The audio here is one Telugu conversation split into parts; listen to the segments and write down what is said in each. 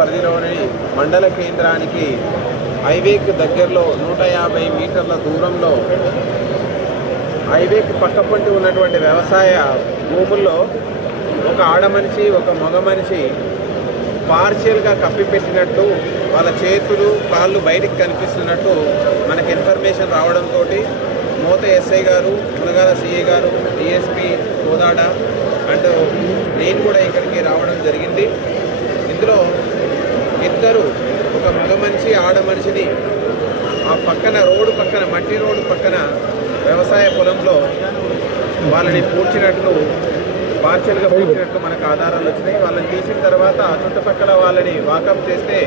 పరిధిలోని మండల కేంద్రానికి హైవేకి దగ్గరలో 150 మీటర్ల దూరంలో హైవేకి పక్కపొంటి ఉన్నటువంటి వ్యవసాయ భూముల్లో ఒక ఆడ మనిషి ఒక మగ మనిషి పార్షియల్గా కప్పిపెట్టినట్టు వాళ్ళ చేతులు కాళ్ళు బయటికి కనిపిస్తున్నట్టు మనకు ఇన్ఫర్మేషన్ రావడంతో మోత ఎస్ఐ గారు, మునగాల సిఐ గారు, డిఎస్పి కోదాడ అండ్ నేను కూడా ఇక్కడికి రావడం జరిగింది. ఇందులో ఇద్దరు, ఒక మగ మనిషి ఆడ మనిషిని ఆ పక్కన రోడ్డు పక్కన, మట్టి రోడ్డు పక్కన వ్యవసాయ పొలంలో వాళ్ళని పూడ్చినట్లు, పార్షియల్గా పూడ్చినట్లు మనకు ఆధారాలు వచ్చినాయి. వాళ్ళని తీసిన తర్వాత చుట్టుపక్కల వాళ్ళని వాకప్ చేస్తే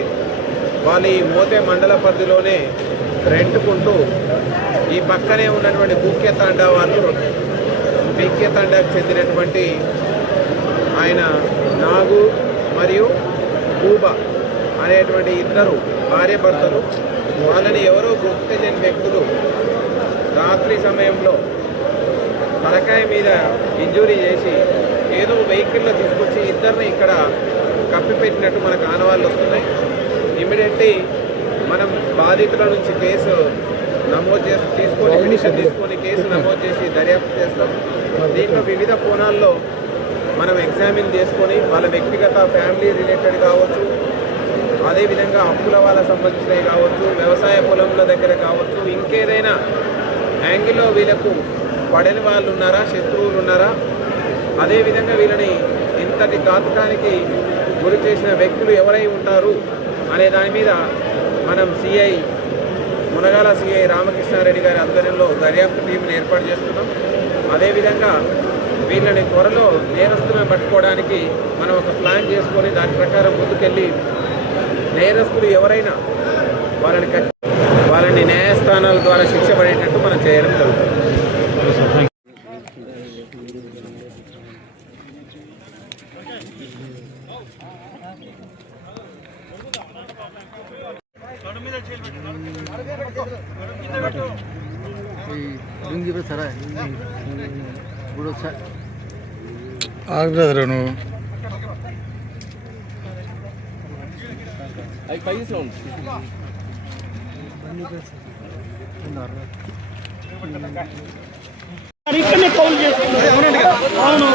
వాళ్ళు ఈ మోతే మండల పరిధిలోనే రెంట్కుంటూ ఈ పక్కనే ఉన్నటువంటి బూక్య తాండా వాళ్ళు, బీక్య తాండాకు చెందినటువంటి ఆయన నాగు మరియు కూబా అనేటువంటి ఇద్దరు భార్య భర్తలు, వాళ్ళని ఎవరో గుర్తు తెలియని వ్యక్తులు రాత్రి సమయంలో తలకాయ మీద ఇంజూరీ చేసి ఏదో వెహికల్లో తీసుకొచ్చి ఇద్దరిని ఇక్కడ కప్పిపెట్టినట్టు మనకు ఆనవాళ్ళు వస్తున్నాయి. ఇమీడియట్లీ మనం బాధితుల నుంచి కేసు నమోదు చేసి పిటిషన్ తీసుకొని కేసు నమోదు చేసి దర్యాప్తు చేస్తాం. దీంట్లో వివిధ కోణాల్లో మనం ఎగ్జామిన్ చేసుకొని వాళ్ళ వ్యక్తిగత ఫ్యామిలీ రిలేటెడ్ కావచ్చు, అదేవిధంగా అప్పుల వాళ్ళకి సంబంధించినవి కావచ్చు, వ్యవసాయ పొలంల దగ్గర కావచ్చు, ఇంకేదైనా యాంగిల్లో వీళ్ళకు పడని వాళ్ళు ఉన్నారా, శత్రువులు ఉన్నారా, అదేవిధంగా వీళ్ళని ఇంతటి ఘాతుకానికి గురి చేసిన వ్యక్తులు ఎవరై ఉంటారు అనే దాని మీద మనం మునగాల సిఐ రామకృష్ణారెడ్డి గారి ఆధ్వర్యంలో దర్యాప్తు టీంని ఏర్పాటు చేస్తున్నాం. అదేవిధంగా వీళ్ళని త్వరలో నేరస్తులను పట్టుకోవడానికి మనం ఒక ప్లాన్ చేసుకొని దాని ప్రకారం ముందుకెళ్ళి నేరస్తులు ఎవరైనా వాళ్ళని న్యాయస్థానాల ద్వారా శిక్ష పడేటట్టు మనం చేయడం జరుగుతుంది. ఆగలేదురా నువ్వు. ఇక్కడనే కౌలు చేస్తున్నాను.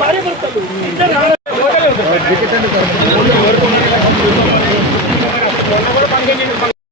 భార్య భర్తలు